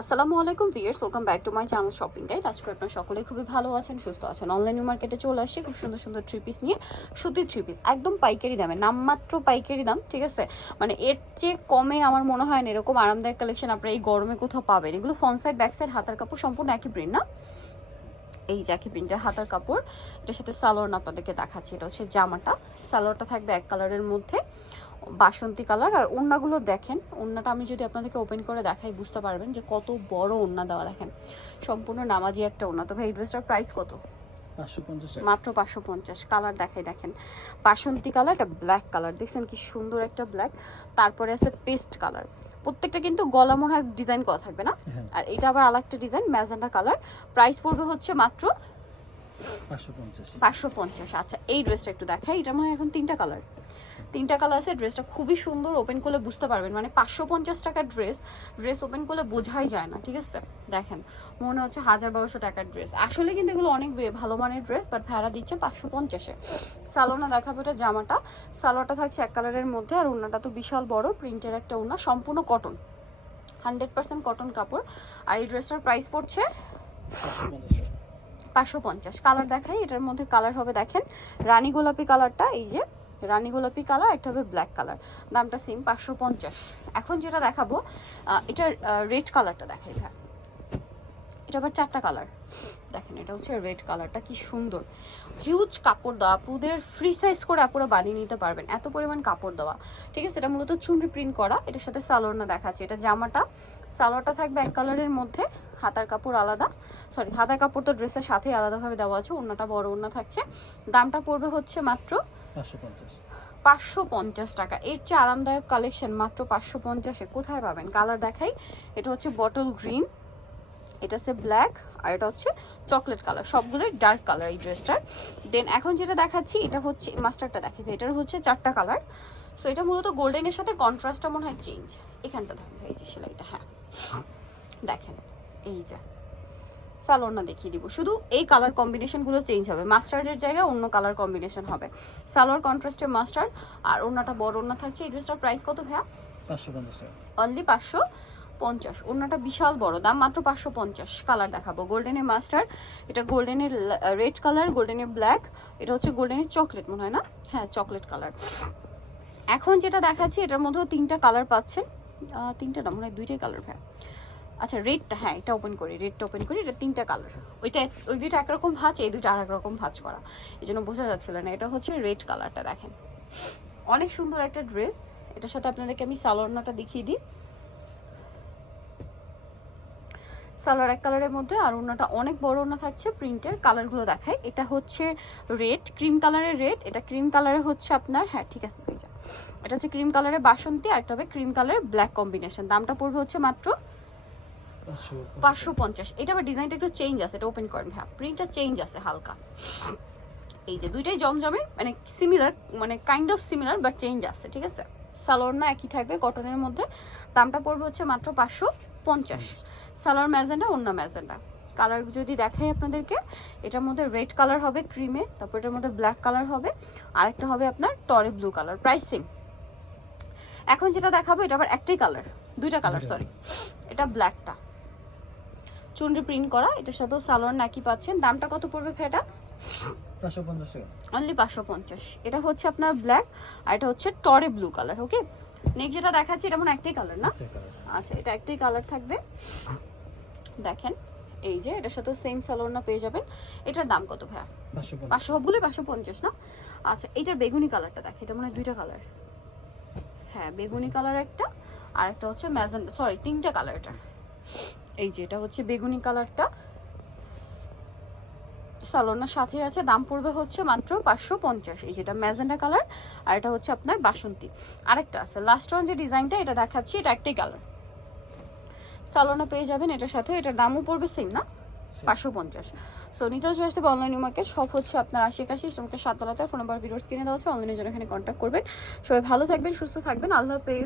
আসসালামু আলাইকুম viewers welcome back to my channel shopping guide. আজকে আপনারা সকলে খুবই ভালো আছেন, সুস্থ আছেন। অনলাইন মার্কেটে চলে আসছি, খুব সুন্দর সুন্দর থ্রি পিস নিয়ে। সুতির থ্রি পিস একদম পাইকারি দামে, নামমাত্র পাইকারি দাম, ঠিক আছে? মানে এর চেয়ে কমে আমার মনে হয় না এরকম আরামদায়ক কালেকশন আপনারা এই গরমে কোথাও পাবেন। এগুলো ফ্রন্ট সাইড ব্যাক সাইড হাতার কাপড় সম্পূর্ণ একই প্রিন্ট না? এই জ্যাকি প্রিন্টের হাতার কাপড়। এটার সাথে সালোয়ার আপনাদেরকে দেখাচ্ছি, এটা হচ্ছে জামাটা। সালোয়ারটা থাকবে এক কালারের মধ্যে। বাসন্তী কালার আর ওড়নাগুলো দেখেন। ওড়নাটা আমি যদি আপনাদেরকে ওপেন করে দেখাই বুঝতে পারবেন যে কত বড় ওড়না দেওয়া দেখেন। সম্পূর্ণ নামাজি একটা ওড়না। তো ভাই এই ড্রেসটার প্রাইস কত? পাঁচশো পঞ্চাশ মাত্র পাঁচশো পঞ্চাশ। কালার দেখাই দেখেন। বাসন্তী কালার এটা ব্ল্যাক কালার। দেখছেন কি সুন্দর একটা ব্ল্যাক তারপরে আছে পেস্ট কালার। প্রত্যেকটা কিন্তু গলা মনে হয় ডিজাইন করা থাকবে না? হ্যাঁ। আর এটা আবার আরেকটা ডিজাইন ম্যাজেন্ডা কালার। প্রাইস পড়বে হচ্ছে মাত্র পাঁচশো পঞ্চাশ। আচ্ছা এই ড্রেসটা একটু দেখাই। এটা মনে হয় এখন তিনটা কালার। তিনটা কালার আছে ড্রেসটা খুবই সুন্দর ওপেন করলে বুঝতে পারবেন। মানে পাঁচশো পঞ্চাশ টাকার ড্রেস ড্রেস ওপেন করলে বোঝাই যায় না, ঠিক আছে? দেখেন, মনে হচ্ছে হাজার বারোশো টাকার ড্রেস আসলে কিন্তু এগুলো অনেক ভালো মানের ড্রেস বাট ভাড়া দিচ্ছে পাঁচশো পঞ্চাশে। সালোনা দেখাবো এটা জামাটা। সালোয়ারটা থাকছে এক কালারের মধ্যে, আর ওনাটা তো বিশাল বড় প্রিন্টের একটা ওনা সম্পূর্ণ কটন হান্ড্রেড পার্সেন্ট কটন কাপড়। আর এই ড্রেসটার প্রাইস পড়ছে পাঁচশো পঞ্চাশ। কালার দেখাই, এটার মধ্যে কালার হবে, দেখেন, রানী গোলাপি কালারটা এই যে রানী গোলাপি কালার, একটা হবে ব্ল্যাক কালার। দামটা সেম পাঁচশো পঞ্চাশ। এখন যেটা দেখাবো এটার রেড কালারটা দেখাই ভাই। এটা আবার চারটা কালার। দেখেন, এটা হচ্ছে রেড কালারটা, কি সুন্দর। হিউজ কাপড় দেওয়া, আপুদের ফ্রি সাইজ করে আপুরা বানিয়ে নিতে পারবেন। এত পরিমাণ কাপড় দেওয়া। ঠিক আছে, এটা মূলত চুনরি প্রিন্ট করা। এটার সাথে সালোয়ার দেখাচ্ছে। এটা জামাটা। সালোয়ারটা থাকবে এক কালারের মধ্যে। হাতার কাপড় আলাদা। সরি হাতার কাপড় তো ড্রেসের সাথে আলাদাভাবে দেওয়া আছে। ওড়নাটা বড় ওড়না থাকছে। দামটা পড়বে হচ্ছে মাত্র পাঁচশো পঞ্চাশ। টাকা। এর চেয়ে আরামদায়ক কালেকশন মাত্র পাঁচশো পঞ্চাশে। কোথায় পাবেন? কালার দেখাই। এটা হচ্ছে বটল গ্রিন এটা হচ্ছে ব্ল্যাক আর এটা হচ্ছে চকলেট কালার সবগুলোই ডার্ক কালার এই ড্রেসটার দেন এখন যেটা দেখাচ্ছি, এটা হচ্ছে মাস্টারটা দেখাবে এটার হচ্ছে চারটা কালার সো এটা মূলত গোল্ডেনের সাথে কন্ট্রাস্টটা মনে হয় চেঞ্জ এখানটা দেখেন এই যে সেলাইটা হ্যাঁ। দেখেন, এই যে। সালোয়ারটা দেখিয়ে দিব। শুধু এই কালার কম্বিনেশনগুলো চেঞ্জ হবে। মাস্টার্ডের জায়গায় অন্য কালার কম্বিনেশন হবে। সালোয়ার কন্ট্রাস্টে মাস্টার্ড আর ওনাটা বড় ওনা থাকছে। এই ড্রেসটার প্রাইস কত ভাইয়া? পাঁচশো পঞ্চাশ টাকা। অনলি পাঁচশো পঞ্চাশ। ওনাটা বিশাল বড়। দাম মাত্র পাঁচশো পঞ্চাশ। কালার দেখাবো। গোল্ডেনের মাস্টার এটা গোল্ডেনের রেড কালার গোল্ডেনের ব্ল্যাক এটা হচ্ছে গোল্ডেনের চকলেট মনে হয় না? হ্যাঁ চকলেট কালার এখন যেটা দেখাচ্ছি এটার মধ্যেও তিনটা কালার পাচ্ছেন। তিনটা না মনে হয় দুইটাই কালার ভাই আচ্ছা রেডটা হ্যাঁ এটা ওপেন করি রেডটা ওপেন করি, এটা তিনটা কালার ওইটা ওই দুইটা একরকম ভাঁজ, এই দুইটা আর রকম ভাঁজ করা। এই জন্য বোঝা যাচ্ছিল না, এটা হচ্ছে রেড কালারটা দেখেন। অনেক সুন্দর একটা ড্রেস এটার সাথে আপনাদেরকে আমি সালোয়ারনাটা দেখিয়ে দিই। সালোয়ার এক কালারের মধ্যে, আর ওনাটা অনেক বড় ওনা থাকছে প্রিন্টের কালারগুলো দেখায় এটা হচ্ছে রেড ক্রিম কালারের রেড এটা ক্রিম কালারে হচ্ছে আপনার হ্যাঁ ঠিক আছে এটা হচ্ছে ক্রিম কালারের বাসন্তী, আর একটা হবে ক্রিম কালারের ব্ল্যাক কম্বিনেশন দামটা পড়বে হচ্ছে মাত্র পাঁচশো পঞ্চাশ। এটা আবার ডিজাইনটা একটু চেঞ্জ আছে এটা ওপেন করেন হ্যাঁ প্রিন্টটা চেঞ্জ আছে হালকা। এই যে দুইটাই জমজমের মানে সিমিলার মানে kind of similar but change আছে ঠিক আছে? সালোয়ার না একই থাকবে কটনের মধ্যে। দামটা পড়বে হচ্ছে মাত্র পাঁচশো পঞ্চাশ। সালোয়ার ম্যাজেন্ডা অন্য ম্যাজেন্ডা। কালার যদি দেখাই আপনাদেরকে এটার মধ্যে রেড কালার হবে ক্রিমে তারপর এটার মধ্যে ব্ল্যাক কালার হবে। আরেকটা হবে আপনার টরে ব্লু কালার প্রাইস সেম এখন যেটা দেখাবো এটা আবার একটাই কালার দুইটা কালার সরি এটা ব্ল্যাকটা চুনরি প্রিন্ট করা এটার সাথেও সালোয়ার নাকি পাচ্ছেন। দামটা কত পড়বে ফেটা অনলি পাঁচশো পঞ্চাশ এটা হচ্ছে আপনার ব্ল্যাক আর এটা হচ্ছে টরে ব্লু কালার ওকে নেক্সট যেটা দেখাচ্ছি এটা মনে একটাই কালার না? আচ্ছা এটা একটাই কালার থাকবে। দেখেন এই যে এটার সাথেও সেম সালোয়ার পেয়ে যাবেন। এটার দাম কত ভাইয়া? পাঁচশো পঞ্চাশ। পাঁচশো পঞ্চাশ না? আচ্ছা এইটার বেগুনি কালারটা দেখে এটা মনে হয় দুইটা কালার হ্যাঁ বেগুনি কালার একটা আর একটা হচ্ছে ম্যাজেন সরি তিনটা কালার এটার। এই যে এটা হচ্ছে বেগুনি কালারটা। সালোনার সাথে আছে দাম পড়বে হচ্ছে মাত্র পাঁচশো পঞ্চাশ। এই যেটা ম্যাজেন্ডা কালার আর এটা হচ্ছে আপনার বাসন্তী। আরেকটা আছে লাস্ট ওয়ান যে ডিজাইনটা এটা দেখাচ্ছি এটা একটাই কালার সালোনা পেয়ে যাবেন এটার সাথে এটার দামও পড়বে সেম না? পাঁচশো পঞ্চাশ। সো নিতে হচ্ছে আসতে অনলাইন মার্কেট সব হচ্ছে আপনার আশেপাশে তোমাকে সাততলাতে ফোন নাম্বার ভিডিওস কিনে দেওয়া হচ্ছে অনলাইনের জন্য এখানে কন্ট্যাক্ট করবেন। সবাই ভালো থাকবেন সুস্থ থাকবেন আল্লাহ হাফেজ।